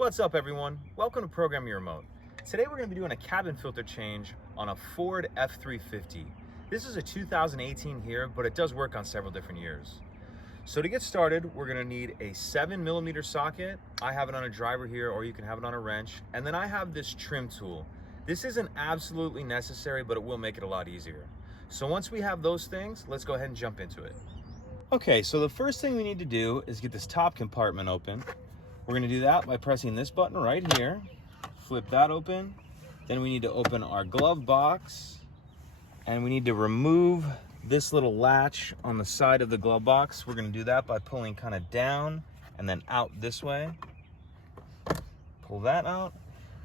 What's up everyone? Welcome to Program Your Remote. Today we're going to be doing a cabin filter change on a Ford F350. This is a 2018 here, but it does work on several different years. So to get started, we're going to need a 7mm socket. I have it on a driver here, or you can have it on a wrench. And then I have this trim tool. This isn't absolutely necessary, but it will make it a lot easier. So once we have those things, let's go ahead and jump into it. Okay, so the first thing we need to do is get this top compartment open. We're going to do that by pressing this button right here. Flip that open. Then we need to open our glove box, and we need to remove this little latch on the side of the glove box. We're going to do that by pulling kind of down and then out this way. Pull that out.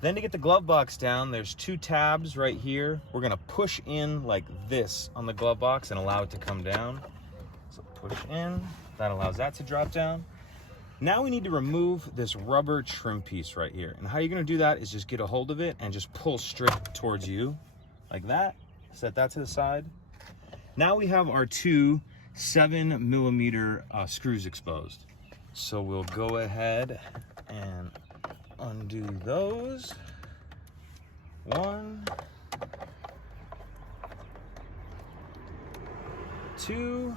Then to get the glove box down, there's two tabs right here. We're going to push in like this on the glove box and allow it to come down. So push in, that allows that to drop down. Now we need to remove this rubber trim piece right here. And how you're going to do that is just get a hold of it and just pull straight towards you like that. Set that to the side. Now we have our two 7mm screws exposed. So we'll go ahead and undo those. One, two.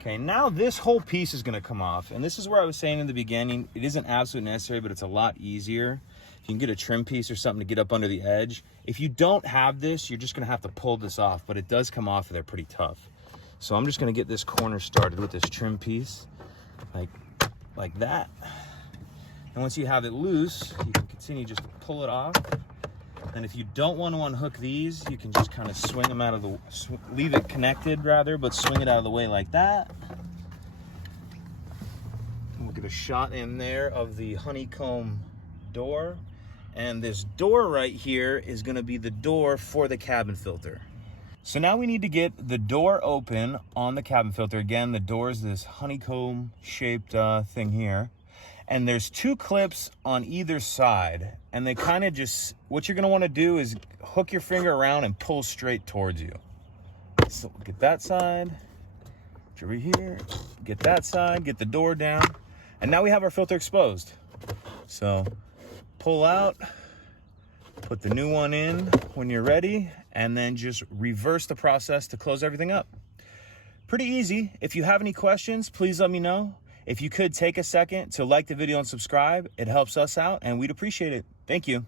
Okay, now this whole piece is gonna come off, and this is where I was saying in the beginning, it isn't absolutely necessary, but it's a lot easier. If you can get a trim piece or something to get up under the edge. If you don't have this, you're just gonna have to pull this off, but it does come off and they're pretty tough. So I'm just gonna get this corner started with this trim piece, like that. And once you have it loose, you can continue just to pull it off. And if you don't want to unhook these, you can just kind of swing them out of the, leave it connected rather, but swing it out of the way like that. And we'll get a shot in there of the honeycomb door. And this door right here is going to be the door for the cabin filter. So now we need to get the door open on the cabin filter. Again, the door is this honeycomb shaped thing here. And there's two clips on either side, and they kind of just, what you're gonna wanna do is hook your finger around and pull straight towards you. So get that side, over here, get that side, get the door down, and now we have our filter exposed. So pull out, put the new one in when you're ready, and then just reverse the process to close everything up. Pretty easy. If you have any questions, please let me know. If you could take a second to like the video and subscribe, it helps us out and we'd appreciate it. Thank you.